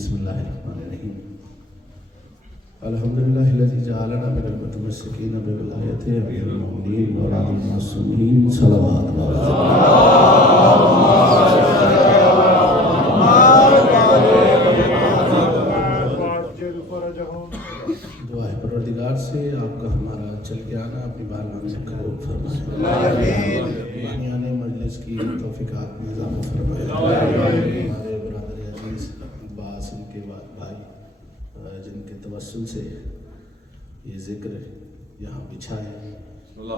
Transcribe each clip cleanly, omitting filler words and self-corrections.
بسم اللہ الرحمن الرحیم الحمدللہ الذی جعلنا من المتمسکین بولایتہ امیر المؤمنین مولانا المعصومین صلوات دعا ہے پروردگار سے آپ کا ہمارا چل کے آنا اپنی بارگاہ میں قبول فرمائے، بانیان مجلس کی توفیقات میں اضافہ فرمائے۔ ہمارے برادر عزیز عباس ان کے بعد بھائی جن کے توسل سے یہ ذکر یہاں بچھا ہے،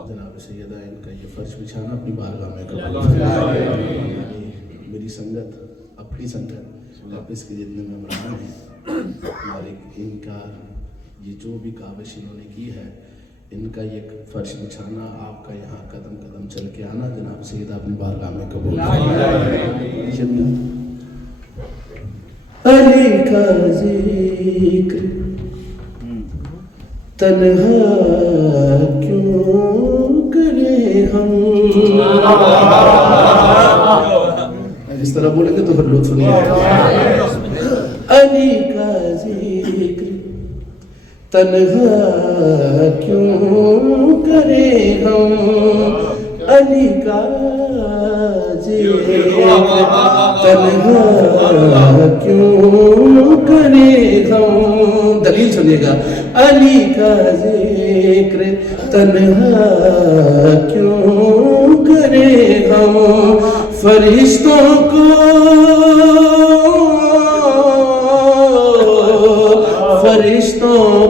جناب سیدہ ان کا یہ فرش بچھانا اپنی بارگاہ میں قبول فرمائے۔ میری سنگت اپنی سنگت آپ اس کے جتنے ممبران ہیں اور ان کا یہ جو بھی کاوش انہوں نے کی ہے، ان کا یہ فرش بچھانا، آپ کا یہاں قدم قدم چل کے آنا، جناب سیدہ اپنی بارگاہ میں قبول فرمائے۔ علی کا ذکر تنہا کیوں کرے ہم، اس طرح بولیں گے تو پھر لطف نہیں آئے گا۔ علی کا ذکر تنہا کیوں کرے ہم، علی کا ذکر تنہا کیوں کرے ہم، دلیل سنیے گا۔ علی کا ذکر تنہا کیوں کرے ہم، فرشتوں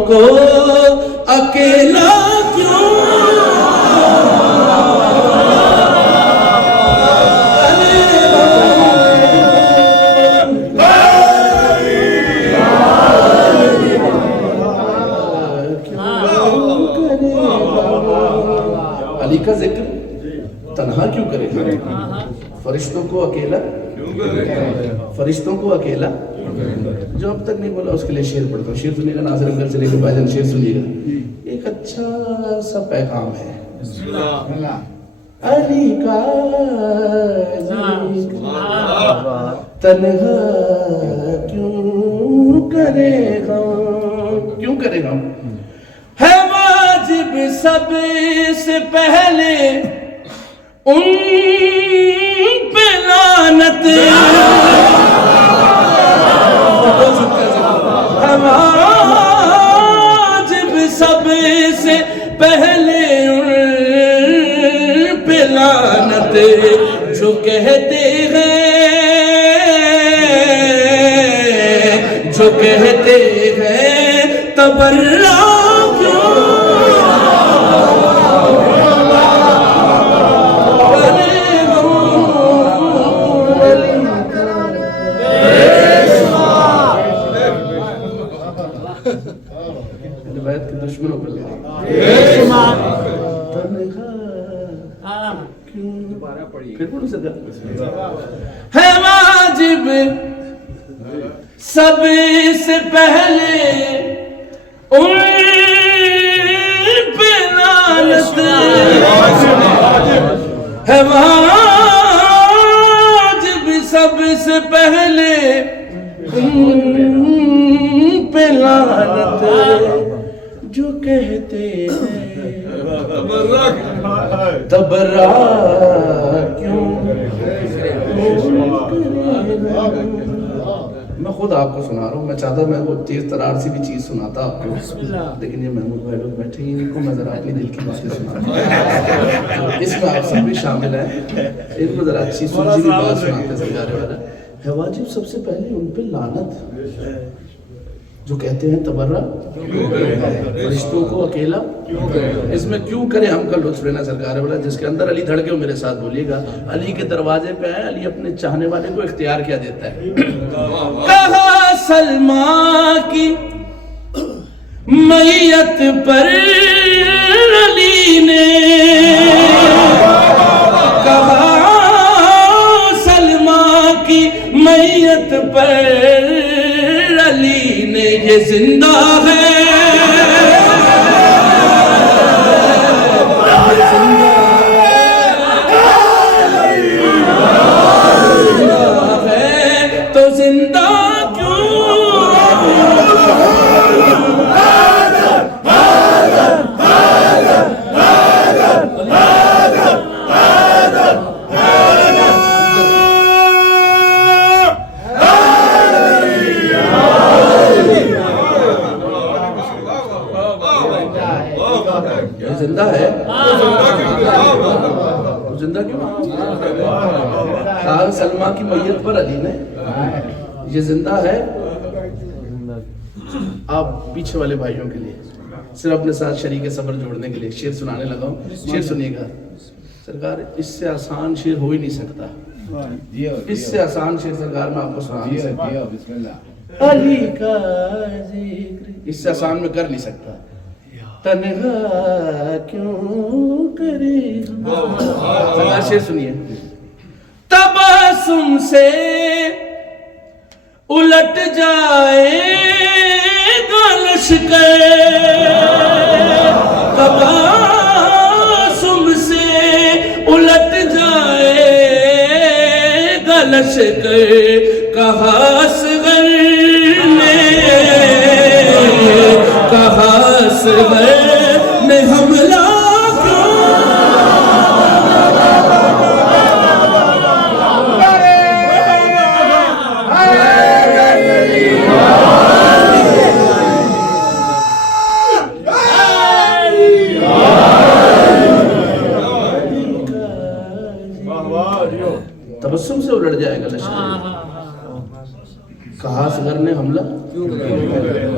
کو اکیلا کیوں، علی کا ذکر تنہا کیوں کرے، فرشتوں کو اکیلا، فرشتوں کو اکیلا، جو اب تک نہیں بولا اس کے لیے شعر پڑھتا ہوں۔ شعر سنیے گا، ناظر گھر سے لے کے بھائی جان شعر سنیے گا، ایک اچھا سا پیغام ہے۔ علی کا ذکر تنہا کیوں کرے ہم، کیوں کرے ہم، ہے واجب سب سے پہلے ان پہ لعنت، واجب سب سے پہلے ان پہ لعنت، جو کہتے ہیں تبرہ روایت کے دشمنوں پر لے ہے واجب سب سے پہلے ان پہ لعنت، ہے واجب سب سے پہلے ان پہ لعنت، جو کہتے ہیں تبرہ کیوں۔ میں خود آپ کو سنا رہا ہوں، میں چاہتا میں وہ تیز ترار سی بھی چیز سناتا آپ کو، لیکن یہ محمود بھائی لوگ بیٹھے ہیں، ان کو میں ذرا اپنی دل کی باتیں سناتا ہوں، اس میں آپ سب بھی شامل ہیں، ان کو ذرا اچھی سلجھی کی بات سناتے سمجھانے والا ہے۔ واجب سب سے پہلے ان پہ لعنت، جو کہتے ہیں تبرہ، فرشتوں کو اکیلا، اس میں کیوں کرے ہم کا لطف لینا سرکار والا، جس کے اندر علی دھڑکے ہو میرے ساتھ بولیے گا۔ علی کے دروازے پہ آئے، علی اپنے چاہنے والے کو اختیار کیا دیتا ہے۔ کہا سلمہ کی میت پر علی نے، کہا سلمہ کی میت پر علی نے، یہ زندہ ہے، تو زندہ کیوں علماء کی میت پر علی نے یہ زندہ ہے. آپ پیچھے والے بھائیوں کے لیے صرف اپنے ساتھ شریک سفر جوڑنے کے لیے شعر سنانے لگا ہوں. شعر سنیے گا سرکار, اس سے آسان شعر ہو ہی نہیں سکتا, اس سے آسان شعر سرکار میں آپ کو سنا نہیں سکتا. علی کا ذکر اس سے آسان میں کر نہیں سکتا. تنہا کیوں کرے سرکار شعر سنیے. تبسم سے الٹ جائے گا لشکر, تبسم سے الٹ جائے گا لشکر, کہا اصغر نے حملہ تبسم سے الٹ جائے گا لشکر, کہا اصغر نے حملہ.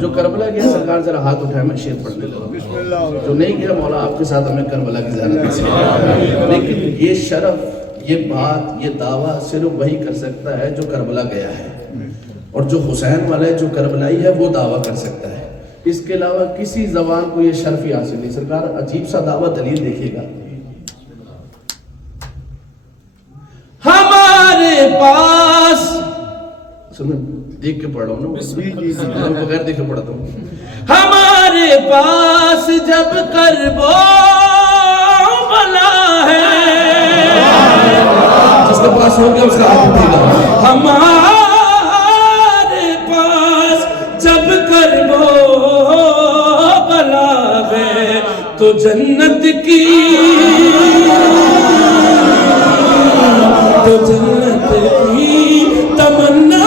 جو کربلا گیا سرکار ذرا ہاتھ اٹھائے, میں شعر پڑھنے لگا. جو نہیں گیا مولا آپ کے ساتھ ہمیں کربلا کی زیارت نصیب. لیکن یہ شرف, یہ بات, یہ دعویٰ صرف وہی کر سکتا ہے جو کربلا گیا ہے, اور جو حسین والا ہے, جو کربلائی ہے, وہ دعویٰ کر سکتا ہے. اس کے علاوہ کسی زبان کو یہ شرف ہی حاصل نہیں. سرکار عجیب سا دعویٰ دلیل دیکھیے گا. ہمارے پاس, دیکھ کے پڑھ رہا ہوں نا, بغیر دیکھ کے پڑھتا ہوں. ہمارے پاس جب کرب و بلا ہے, جس کے پاس ہو گیا اس کا ہاتھ اٹھے گا. ہمارے پاس جب کرب و بلا ہے تو جنت کی تمنا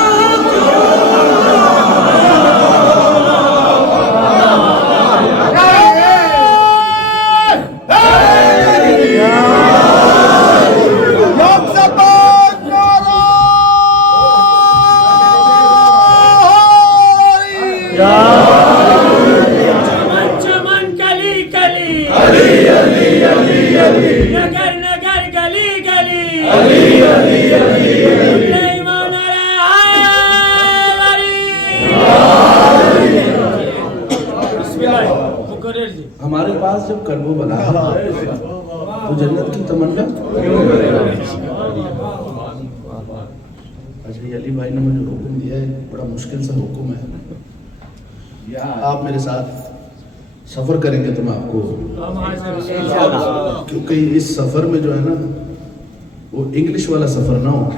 ہمارے پاس جب کرب و بلا تو جنت کی تمنا. اجلی علی بھائی نے مجھے حکم دیا ہے, بڑا مشکل سا حکم ہے. آپ میرے ساتھ سفر کریں گے تو میں آپ کو, کیونکہ اس سفر میں جو ہے نا وہ انگلش والا سفر نہ ہو,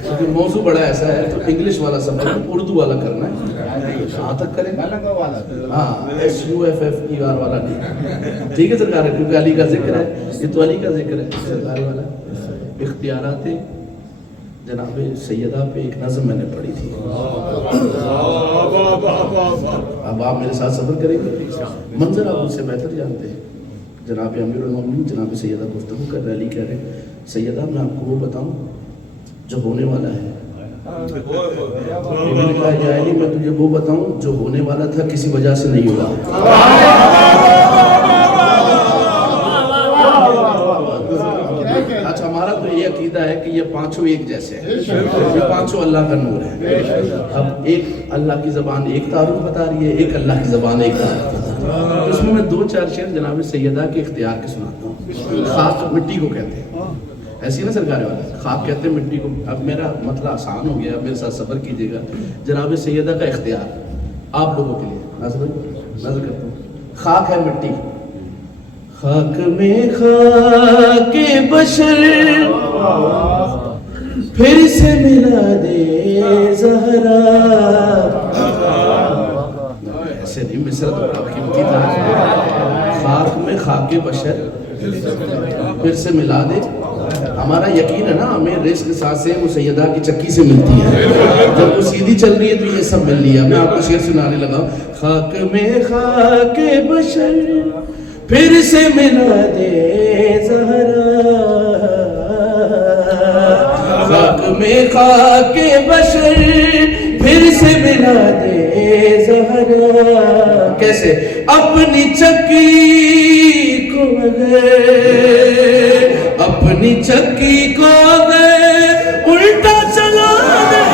کیونکہ موضوع بڑا ایسا ہے. تو انگلش والا سفر اردو والا کرنا ہے. کہاں تک کریں گے؟ ہاں, SUFFER والا نہیں. ٹھیک ہے سرکار, کیونکہ علی کا ذکر ہے, یہ تو علی کا ذکر ہے سرکار والا. اختیارات جناب سیدہ پہ ایک نظم میں نے پڑھی تھی. اب آپ میرے ساتھ سفر کریں گے, منظر آپ مجھ سے بہتر جانتے ہیں. جناب امیر المومنین جناب سیدہ گفتگو کر رہے, علی کہہ رہے سیدہ میں آپ کو وہ بتاؤں جو ہونے والا ہے. میں نے کہا یا علی میں تجھے وہ بتاؤں جو ہونے والا تھا کسی وجہ سے نہیں ہوا. اچھا, ہمارا تو یہ عقیدہ ہے کہ یہ پانچوں ایک جیسے ہیں, یہ پانچوں اللہ کا نور ہے. اب ایک اللہ کی زبان ایک تعارف بتا رہی ہے, ایک اللہ کی زبان ایک تعارف بتا رہی ہے. اس میں دو چار شعر جناب سیدہ کے اختیار کے سناتا ہوں. خاص مٹی کو کہتے ہیں, ایسی نا سرکار والا, خاک کہتے ہیں مٹی کو. اب میرا مطلب آسان ہو گیا, میرے ساتھ سفر کیجیے گا. جناب سیدہ کا اختیار آپ لوگوں کے لیے نظر کرتا ہوں. خاک ہے مٹی, خاک میں خاک بشر پھر سے ملا دے زہرا. ایسے نہیں, مصرع تو بڑا قیمتی تھا. خاک میں خاک بشر پھر سے ملا دے. ہمارا یقین ہے نا, ہمیں رزق سانسیں وہ سیدہ کی چکی سے ملتی ہے. جب وہ سیدھی چل رہی ہے تو یہ سب مل لیا. میں آپ کو شعر سنانے لگا. خاک میں خاک بشر پھر سے ملا دے زہرا, میں خاک بشر پھر سے ملا دے زہرا. کیسے؟ اپنی چکی کو اپنی چکی کو الٹا چلا دے.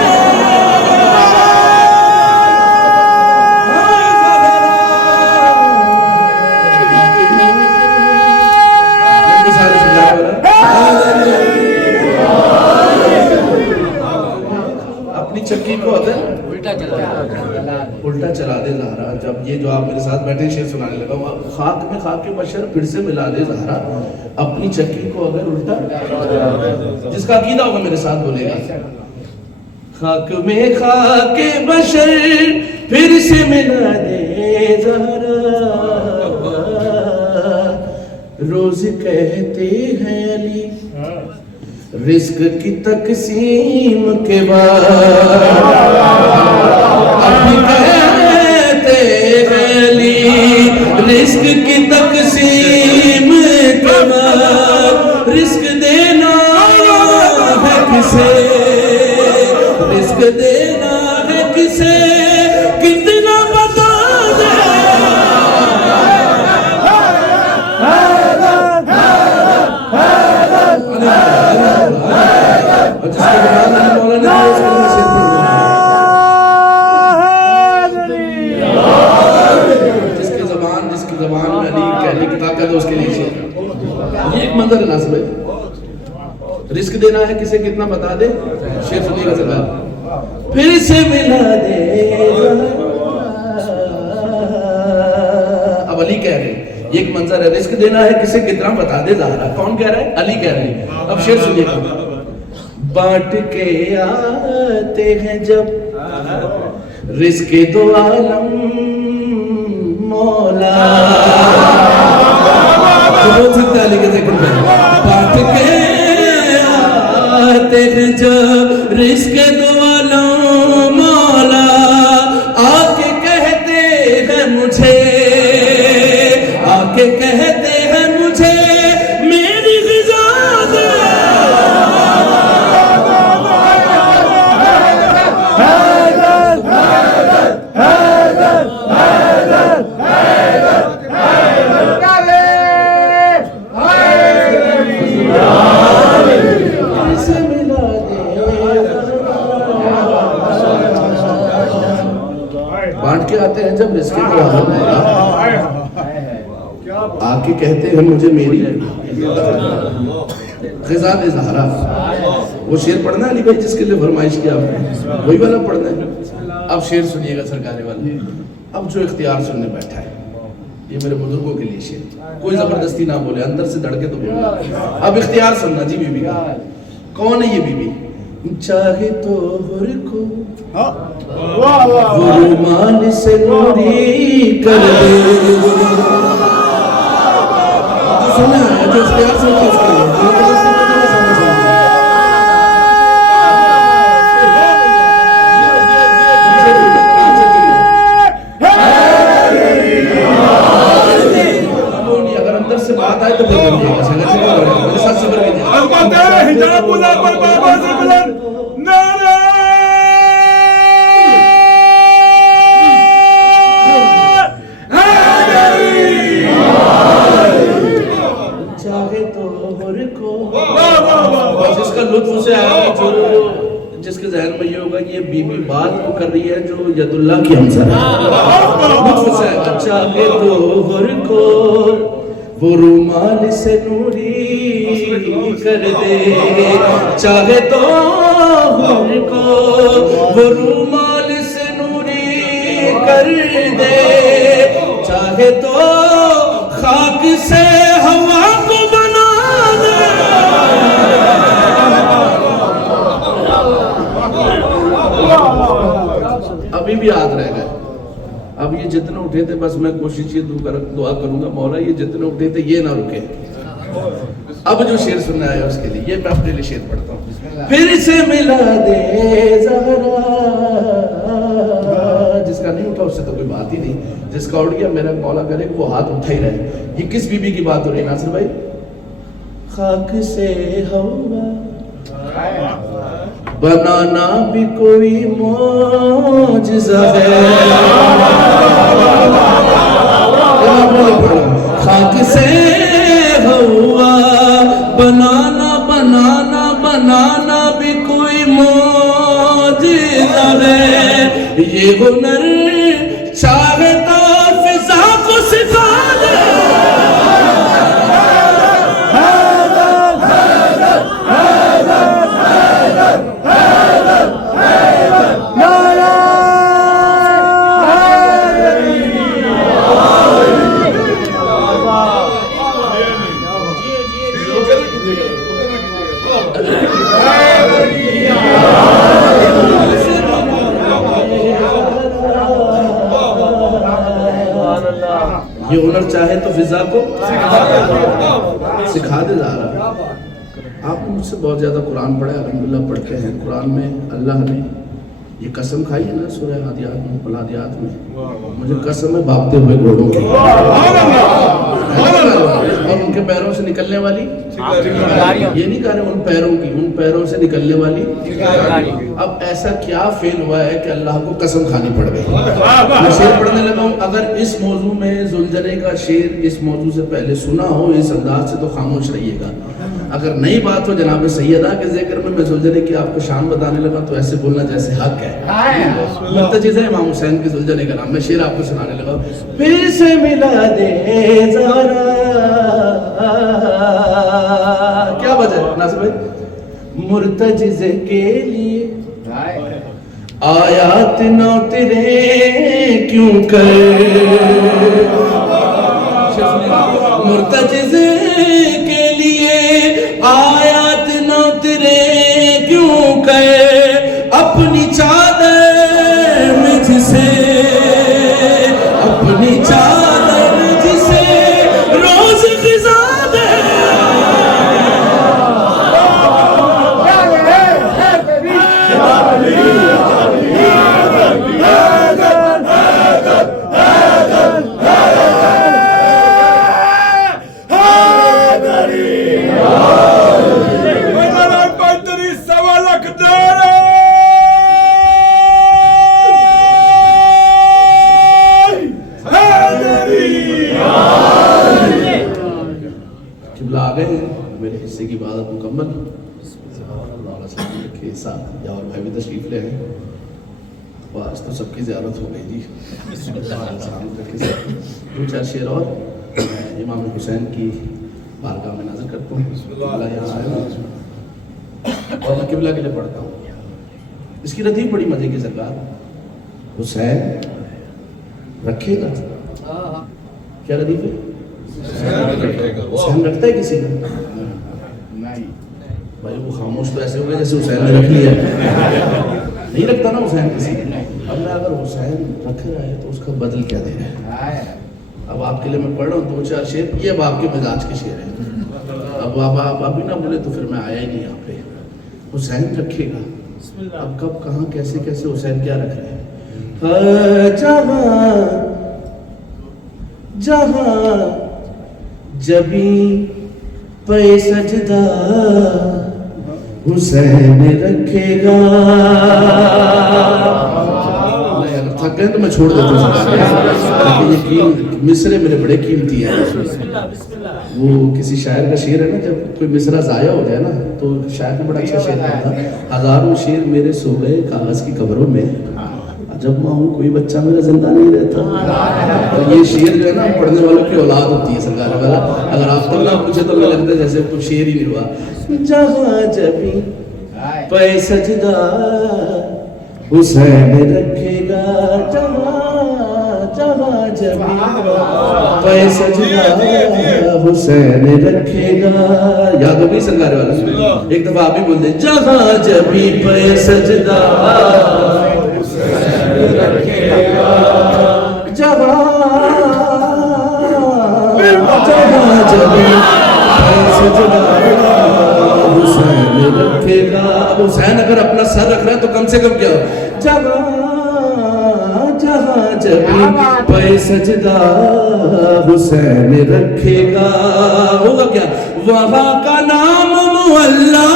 اپنی چکی کو اگر الٹا چلا دے زہرا. جب یہ جو آپ میرے ساتھ بیٹھے شعر سنانے لگا، خاک میں خاک بشر پھر سے ملا دے زہرا، اپنی چکی کو اگر الٹا. جس کا عقیدہ ہوگا میرے ساتھ بولے گا. خاک میں خاک بشر پھر سے ملا دے زہرا. روز کہتے ہیں علی رزق کی تقسیم کے بعد، ابھی کہتے ہیں علی رزق کی تقسیم کے بعد. رزق دینا ہے کسے، رزق دینا ہے کسے، کتنا بتا دے. جس کی زبان میں علی کہنے کی طاقت ہے اس کے لیے شعر. یہ ایک منظر ہے ناصر بھائی. رزق دینا ہے کسے کتنا بتا دے. شعر سنیے گا سرکار. پھر سے ملا دے. اب علی کہہ رہے ہیں یہ ایک منظر ہے. رزق دینا ہے کسے کتنا بتا دے زہرا. کون کہہ رہا ہے؟ علی کہہ رہے ہیں. اب شعر سنیے گا. بانٹ کے آتے ہیں جب رزق دو عالم مولا. بول سکتا ہے علی کے ذکر میں. بانٹ کے آتے ہیں جب رزق دو عالم مولا، آ کے کہتے ہیں مجھے، آ کے کہتے ہیں مجھے میری غذا دے. بانٹ کے آتے ہیں جب رزق کو آ کے کہتے ہیں مجھے میری غذا دے زہرا. وہ شعر پڑھنا ہے علی بھائی جس کے لیے فرمائش کیا آپ نے، وہی والا پڑھنا ہے. اب شعر سنیے گا سرکار والے. اب جو اختیار سننے بیٹھا ہے یہ میرے بزرگوں کے لیے شعر. کوئی زبردستی نہ بولے، اندر سے دھڑکے تو بولنا. اب اختیار سننا جی. بی بی کا کون ہے یہ بی بی؟ چاہے تو ہر کو وہ رومال سے نوری کر دے. سنا ہے جو اختیار سننا اس کے لیے. اگر اندر سے بات آئے تو میرے ساتھ صبر کیجیے. جس کا لطف اسے آیا جو جس کے ذہن میں یہ ہوگا کہ یہ بی بی بات کو کر رہی ہے جو ید اللہ کی ہمسر ہے. لطف اسے آئے گا. چاہے تو ہر کو وہ رومال سے نوری کر دے. چاہے تو ہر کو وہ رومال سے نوری کر دے. چاہے تو خاک سے ہوا کو بنا دے. ابھی بھی یاد رہ گئے. اب یہ جتنے اٹھے تھے بس میں کوشش یہ دعا کروں گا مولا یہ جتنے اٹھے تھے یہ نہ رکے. اب جو شعر سننا ہے اس کے لیے یہ میں اپنے لیے شعر پڑھتا ہوں. پھر سے ملا دے زہرا. جس کا نہیں اٹھا اس سے تو کوئی بات ہی نہیں. جس کا اٹھ گیا میرا مولا کرے وہ ہاتھ اٹھا ہی رہے. یہ کس بی بی کی بات ہو رہی ہے ناصر بھائی؟ خاک سے ہوا بنانا بھی کوئی معجزہ ہے. خاک سے ہوا بنانا بنانا بنانا بھی کوئی معجزہ ہے. یہ ہنر چاہے تو فضا کو سکھا دے. یہ ہنر چاہے تو فضا کو سکھا دے. جا رہا آپ نے مجھ سے بہت زیادہ قرآن پڑھا ہے, الحمدللہ پڑھتے ہیں. قرآن میں اللہ نے یہ قسم کھائی ہے نا سورہ عادیات میں, العادیات میں, مجھے قسم ہے بھاگتے ہوئے گھوڑوں کی اور ان کے پیروں سے نکلنے والی, یہ نہیں کہہ رہے ان پیروں کی, ان پیروں سے نکلنے والی. اب ایسا کیا فیل ہوا ہے کہ اللہ کو قسم کھانی پڑ گئی. میں شعر پڑھنے لگا ہوں. اگر اس موضوع میں ذوالجلالہ کا شعر اس موضوع سے پہلے سنا ہو اس انداز سے تو خاموش رہیے گا. اگر نئی بات ہو جناب سیدہ کے ذکر میں ذوالجلالہ کی آپ کو شان بتانے لگا تو ایسے بولنا جیسے حق ہے. مرتجز ہے امام حسین کی ذوالجلالہ کا نام. میں شعر آپ کو سنانے لگا. پھر سے ملا دے ذرا, کیا وجہ ہے ناصر بھائی, مرتجز کے لیے آیات نہ تیرے کیوں کر, مرتجز کے لیے آیات نہ تیرے کیوں کر, اپنی چادر میں جسے, اپنی چادر جسے روز خزاں دے. میرے حصے کی عبادت مکمل. اور بھائی بھی تشریف لے گئے. آج تو سب کی زیارت ہو گئی جی. دو چار شعر اور امام حسین کی بارگاہ میں نازل کرتا ہوں. اور میں قبلہ کے لیے پڑھتا ہوں. اس کی ردیف بڑی مزے کی سرکار. حسین رکھے گا, کیا ردیف ہے؟ حسین رکھتا ہے کسی کا؟ نہیں بھائی, وہ خاموش تو ایسے ہو گئے جیسے حسین نے رکھ لیا. نہیں رکھتا نا حسین کسی کا. اب میں اگر حسین رکھ رہا ہے تو اس کا بدل کیا دے رہا ہے. اب آپ کے لیے میں پڑھ رہا ہوں دو چار شعر, یہ اب آپ کے مزاج کے شعر ہیں. اب آپ ابھی نہ بولے تو پھر میں آیا ہی نہیں یہاں پہ. حسین رکھے گا, اب کب کہاں کیسے کیسے حسین کیا رکھ رہے ہیں. جہاں جہاں جبیں پہ سجدہ حسین رکھے گا. تھک گئے تو میں چھوڑ دیتا ہوں, لیکن یہ مصرے میرے بڑے قیمتی ہیں. وہ کسی شاعر کا شعر ہے نا, جب کوئی مصرع ضائع ہو جائے نا تو شاعر نے بڑا اچھا شعر کہا تھا, ہزاروں شعر میرے سو گئے کاغذ کی قبروں میں, جب میں ہوں کوئی بچہ میرا زندہ نہیں رہتا. اور یہ شعر جو ہے نا پڑھنے والوں کی اولاد ہوتی ہے سرکار والا. اگر آپ کو نہ پوچھے تو مجھے لگتا ہے جیسے کوئی شعر ہی نہیں ہوا. جہاں جبیں پہ سجدہ حسین رکھے گا, جہاں جبیں پہ سجدہ حسین رکھے گا. یاد ہو گئی سرکار والا؟ ایک دفعہ آپ ہی بول دیں, جہاں جبیں پہ سجدہ رکھے گا, جہاں جبیں سجدہ حسین رکھے گا. اب حسین اگر اپنا سر رکھ رہا ہے تو کم سے کم کیا ہو, جہاں جبیں پہ سجدہ حسین رکھے گا. ہوگا کیا, وہاں کا نام معلا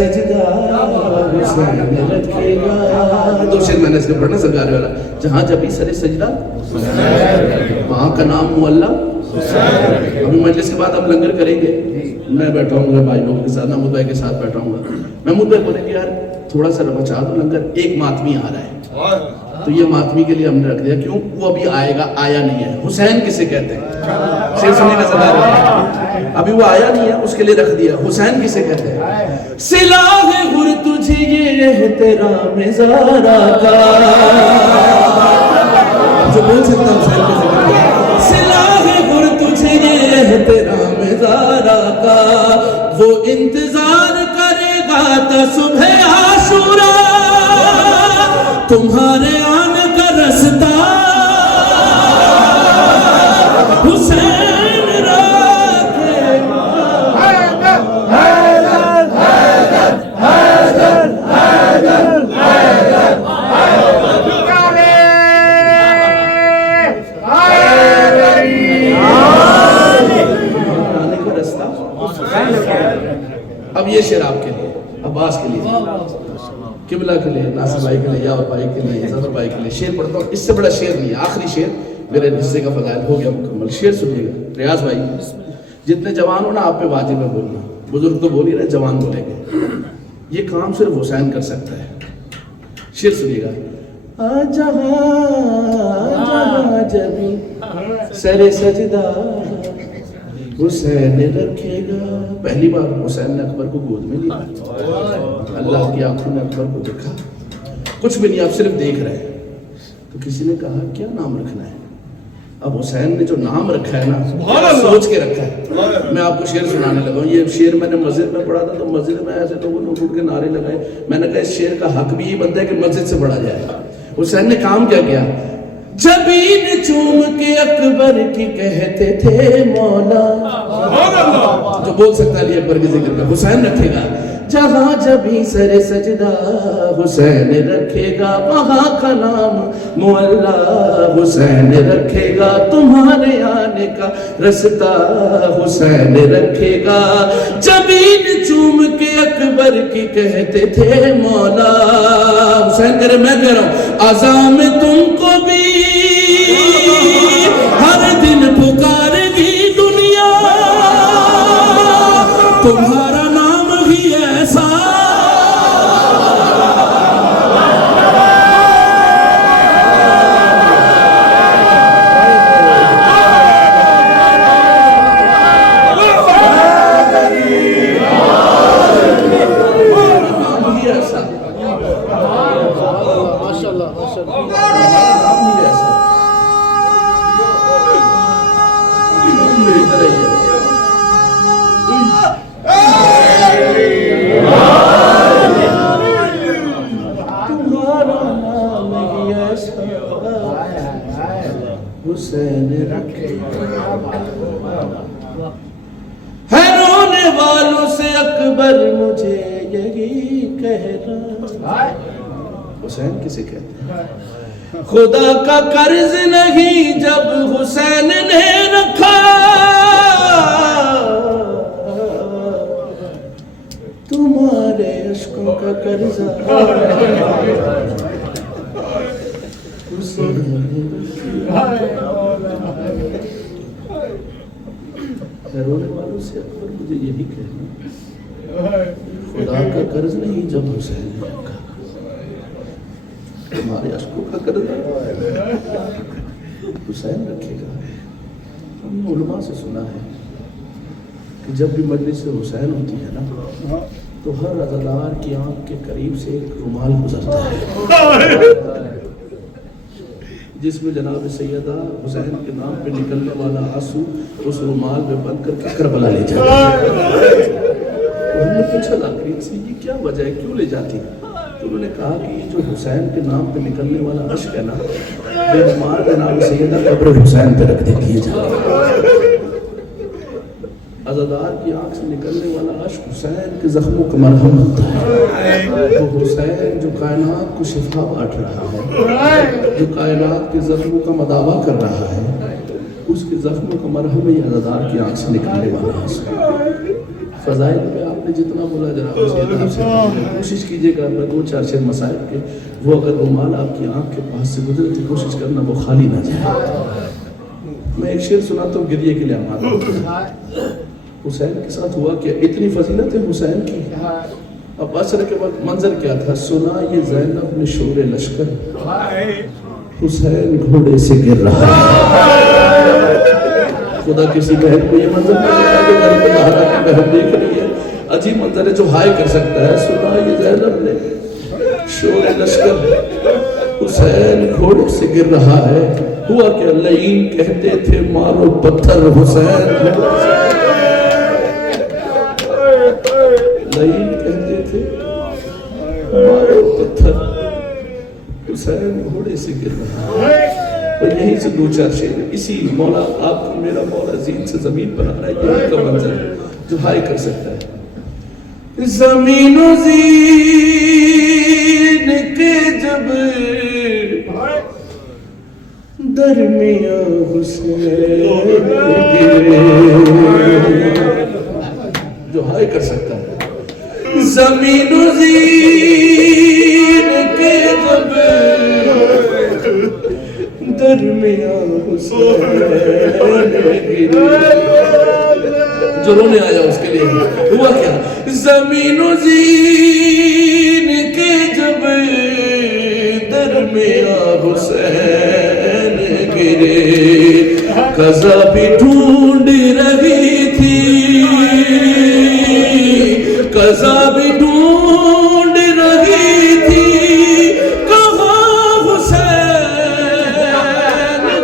سجدہ حسین رکھے گا. دو شعر میں نے اس کے پڑھنا سرکار والا. جہاں جب بھی سر سجدہ وہاں کا نام معلّہ. ابھی مجلس کے بعد ہم لنگر کریں گے. میں بیٹھا ہوں گا بھائی لوگوں کے ساتھ, محمود بھائی کے ساتھ بیٹھا ہوں گا. محمود بھائی بولیں گے یار تھوڑا سا بچا دو لنگر, ایک ماتمی آ رہا ہے. تو یہ ماتمی کے لیے ہم نے رکھ دیا, کیوں وہ ابھی آئے گا, آیا نہیں ہے. حسین کسے کہتے ہیں؟ شعر سننے کا سزا ہے, ابھی وہ آیا نہیں ہے, اس کے لیے رکھ دیا. حسین کسے کہتے ہیں؟ سلاح غر تجھے یہ احترام زارا کا, جو بول سکتا حسین کسے کہتے ہیں؟ سلاح غر تجھے یہ احترام زارا کا, وہ انتظار کرے گا تا صبح عاشورا, تمہارے آنے کا رستہ حسین رکھے گا. حیدر حیدر حیدر حیدر حیدر حیدر آنے کا رستہ. اب یہ شعر آپ کے لیے, عباس کے لیے, قبلہ کے لیے, ناصر بھائی کے لیے, یاور بھائی کے لیے, ظفر بھائی کے لیے شعر پڑھتا ہوں. اس سے بڑا شعر نہیں ہے, آخری شعر میرے حصے کا فضائل ہو گیا مکمل. شعر سنیے گا. ریاض بھائی جتنے جوان ہو نا آپ پہ واجب ہے بولنا, بزرگ تو بول ہی رہے, جوان بولیں گے. یہ کام صرف حسین کر سکتا ہے. شعر سنیے گا. جہاں جبھی سر سجدہ حسین رکھے گا. پہلی بار حسین نے اکبر کو گود میں لیا, اللہ کی آنکھوں نے اکبر کو دیکھا, کچھ بھی نہیں, آپ صرف دیکھ رہے ہیں. تو کسی نے کہا کیا نام رکھنا ہے؟ اب حسین نے جو نام رکھا ہے نا, سوچ کے رکھا ہے. میں آپ کو شعر سنانے لگا ہوں. یہ شعر میں نے مسجد میں پڑھا تھا, تو مسجد میں ایسے لوگوں نے اٹھ کے نعرے لگائے. میں نے کہا اس شعر کا حق بھی یہ بنتا ہے کہ مسجد سے پڑھا جائے. حسین نے کام کیا کیا؟ جبین چوم کے اکبر کی کہتے تھے مولا, جو بول سکتا علی اکبر کے ذکر میں حسین رکھے گا. جہاں جبھی سر سجدہ حسین رکھے گا, وہاں کا نام معلّہ حسین رکھے گا, تمہارے آنے کا رستہ حسین رکھے گا. جبین چوم کے اکبر کی کہتے تھے مولا. حسین کرے, میں کہہ رہا ہوں عزا میں تم کو بھی ہر دن پکارے گی دنیا, تمہارا نام ہی ایسا حسین رکھے ہے. رونے والوں سے اکبر مجھے یہی کہہ رہا. حسین کسے کہتے ہیں؟ خدا کا قرض نہیں جب حسین نے رکھا, تمہارے عشقوں کا قرض رونے والوں سے اکبر مجھے یہی کہنا, خدا کا قرض نہیں جب حسین نے رکھا, ہمارے عشقوں کا قرض حسین رکھے گا. ہم نے علماء سے سنا ہے کہ جب بھی مجلس حسین ہوتی ہے نا, تو ہر عزادار کی آنکھ کے قریب سے ایک رومال گزرتا ہے, جس میں جناب سیدہ حسین کے نام پہ نکلنے والا آنسو اس رومال میں بند کر کے کربلا لے جاتی ہے. ہم نے پوچھا لاکرین سے یہ کیا وجہ ہے, کیوں لے جاتی؟ تو انہوں نے کہا کہ یہ جو حسین کے نام پہ نکلنے والا اشک ہے نا, یہ رومال جناب سیدہ قبر حسین پہ رکھ دیتی ہے. عزادار کی آنکھ سے نکلنے والا اشک حسین کے زخموں کا مرہم ہوتا ہے. وہ حسین جو کائنات کو شفا بانٹ رہا ہے, جو کائنات کے زخموں کا مداوا کر رہا ہے, اس کے زخموں کا مرہم یہ عزادار کی آنکھ سے نکلنے والا اشک. فضائل میں آپ آپ نے جتنا بولا جناب کوشش کیجیے گا میں 2-4 مسائل کے وہ اگر رومال آپ کی آنکھ کے پاس سے گزرے تو کوشش کرنا وہ خالی نہ جائے. میں ایک شعر سناتا ہوں گریے کے لیے ہمارا. حسین کے ساتھ ہوا کیا اتنی فضیلت ہے حسین کی. اب عصر کے وقت منظر کیا تھا سنا یہ زینب نے شور لشکر حسین گھوڑے سے گر رہا ہے. خدا کسی بہن کو یہ منظر بہن دیکھ رہی ہے عجیب منظر ہے جو ہائے کر سکتا ہے. سنا یہ زینب نے شور لشکر حسین گھوڑے سے گر رہا ہے. ہوا کہ لعین کہتے تھے مارو پتھر حسین. لعین کہتے تھے مارو پتھر حسین گھوڑے سے گر رہا ہے. اور یہیں سے 2-4 شعر اسی مولا آپ کو میرا مولا زین سے زمین پر آ رہا ہے. یہ کا منظر ہے جو ہائی کر سکتا ہے. زمین و زین کے جب درمیان حسین گرے جو ہائی کر سکتا ہے. زمین و زین کے جب درمیان حسین گرے جو رونے آیا اس کے لیے ہوا کیا. زمین و زین کے جب درمیان حسین گرے قضا بھی ڈھونڈ رہی تھی قضا بھی ڈھونڈ رہی تھی کہاں حسین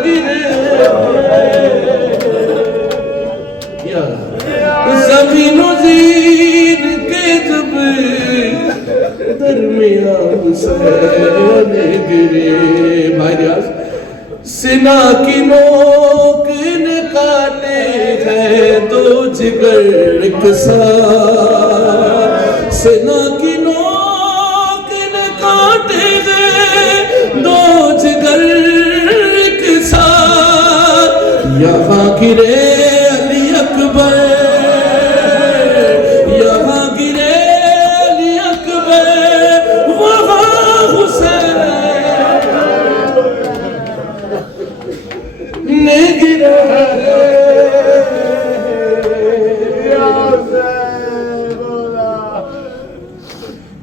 گرے. زمین و زین کے جب درمیان حسین گرے. بھائی ریاض سنا کی نوک نکالے ہیں دو جگر اکسار. سنا کی نوک نکالے ہیں دو جگر اکسار. یہاں گرے علی اکبر یہاں گرے علی اکبر وہاں حسین نے گرا.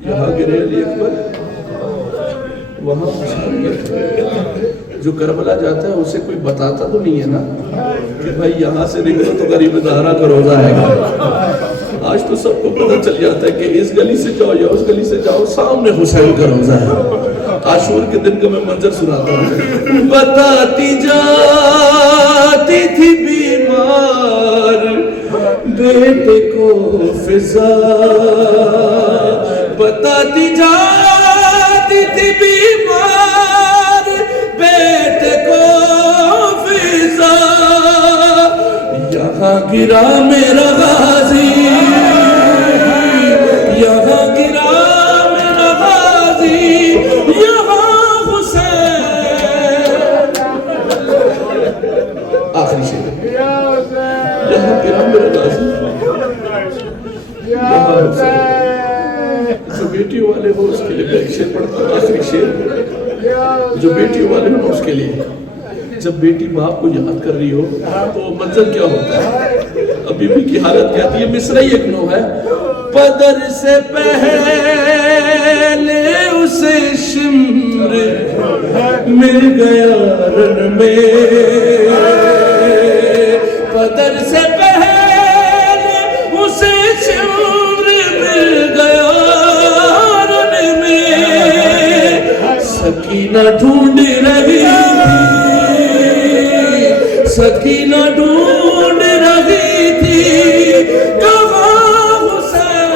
یہاں گرے علی اکبر وہاں حسین. جو کربلا جاتا ہے اسے کوئی بتاتا تو نہیں ہے نا کہ بھائی یہاں سے نکلو تو غریب زہرا کا روزہ آئے گا. آج تو سب کو پتہ چل جاتا ہے کہ اس گلی سے جاؤ یا اس گلی سے جاؤ سامنے حسین کا روزہ ہے. عاشور کے دن کا میں منظر سناتا ہوں. بتاتی جاتی تھی بیمار بیٹے کو فضا بتاتی جاتی تھی بیمار بیٹے کو فضا. یہاں گرا میرا غازی یہاں گرا میرا غازی یہاں حسین. آخری شعر یہاں گرا میرا غازی یہاں حسین. جو بیٹی والے ہو اس کے لیے میں ایک شعر پڑھتا ہوں. آخری شعر جو بیٹی والے ہو اس کے لیے. جب بیٹی باپ کو یاد کر رہی ہو تو منظر کیا ہوتا ہے. ابھی بھی کی حالت کیا تھی. یہ مصرعی ایک نو ہے. پدر سے پہلے اسے شمر مل گیا رن میں. پدر سے پہلے اسے شمر مل گیا رن میں. سکینہ ڈھونڈ رہی سکینہ ڈھونڈ رہی تھی کہاں حسین.